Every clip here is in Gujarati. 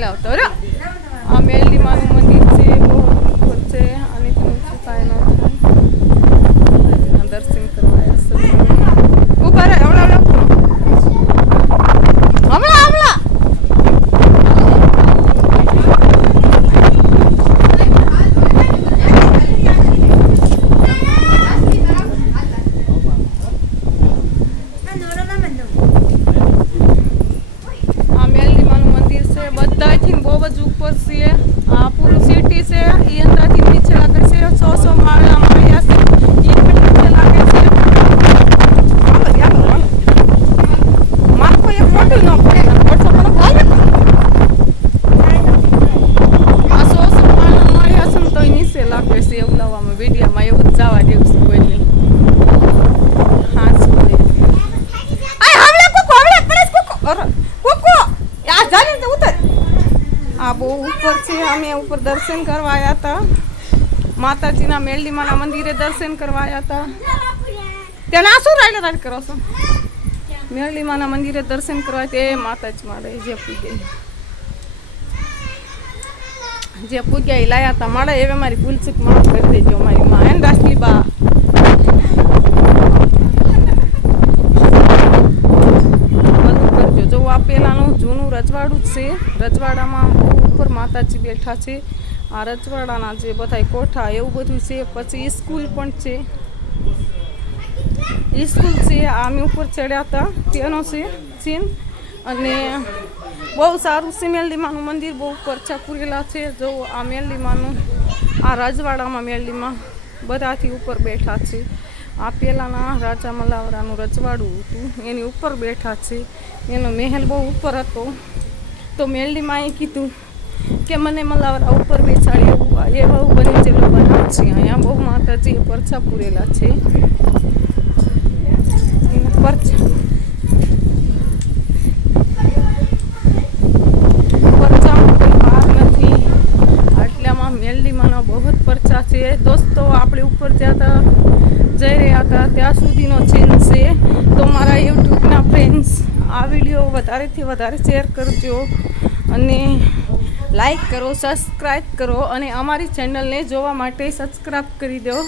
હાલે આવતો રે આ મેલડી માનું મંદિર છે બહુ ઉપર છે અને તેનું કાંઈ ન થાય દર્શન કરવા ઉભા રહે હમણાં બહુ ઉપર છે અમે ઉપર દર્શન કરવા આવ્યા હતા માતાજીના મેલડીમાના મંદિરે દર્શન કરવા આવ્યા હતા ત્યાં ના શું રાઈડ કરો છો મેલડીમાના મંદિરે દર્શન કરવા તે માતાજી માળે જે પૂગ્યા એ લાયા હતા માળે એવે મારી ભૂલચૂક માફ કરી દેજો મારી માં એન રાસલી બા જો આ પેલાનું જૂનું રજવાડું જ છે રજવાડામાં ઉપર માતાજી બેઠા છે આ રજવાડાના જે બધા કોઠા એવું બધું છે પછી સ્કૂલ પણ છે સ્કૂલ છે અમે ઉપર ચડ્યા હતા તેનો છે સીન અને બહુ સારું છે મેલડીમાનું મંદિર બહુ પરચા પૂરેલા છે જો આ મેલડીમાનું આ રજવાડામાં મેલડીમાં બધાથી ઉપર બેઠા છે આ પહેલાંના રાજા મલાવરાનું રજવાડું હતું એની ઉપર બેઠા છે એનો મહેલ બહુ ઉપર હતો તો મેલડીમાં એ કીધું કે મને મલાવરા ઉપર બેસાડે એવું બની જેલો બનાવ છે અહીંયા બહુ માતાજીએ પરચા પૂરેલા છે એના પરચા નથી આટલામાં મેલડીમાંના બહુ જ પરચા છે દોસ્તો આપણે ઉપર જતા જઈ રહ્યા હતા ત્યાં સુધીનો ચેન છે તો મારા યુટ્યુબના ફ્રેન્ડ્સ આ વિડીયો વધારેથી વધારે શેર કરજો અને લાઈક કરો સબસ્ક્રાઈબ કરો અને અમારી ચેનલને જોવા માટે સબસ્ક્રાઈબ કરી દો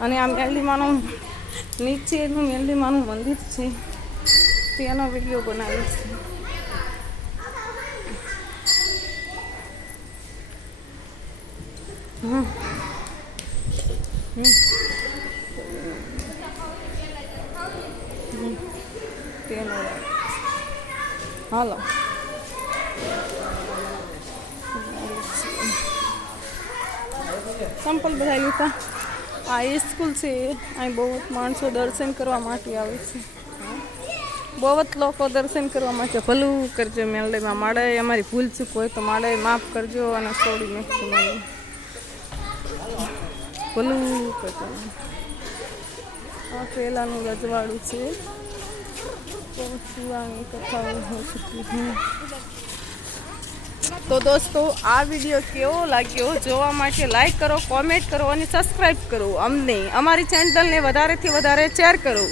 અને આ મેલડીમાનું નીચેનું મેલડીમાનું મંદિર છે તેનો વિડીયો બનાવ્યો છે હાલો સંપલ બધા લીધા આ સ્કૂલ છે અહીં બહુ માણસો દર્શન કરવા માટે આવે છે બહુ જ લોકો દર્શન કરવા માટે ભલું કરજો મેલડીમાં માળે અમારી ભૂલ ચૂક હોય તો માળે માફ કરજો અને છોડી નાખજો ભલું કરજો આ પહેલાંનું રજવાડું છે તો દોસ્તો આ વિડીયો કેવો લાગ્યો જોવા માટે લાઈક કરો કોમેન્ટ કરો અને સબસ્ક્રાઈબ કરો અમને અમારી ચેનલને વધારેથી વધારે શેર કરો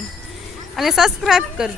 અને સબસ્ક્રાઈબ કરજો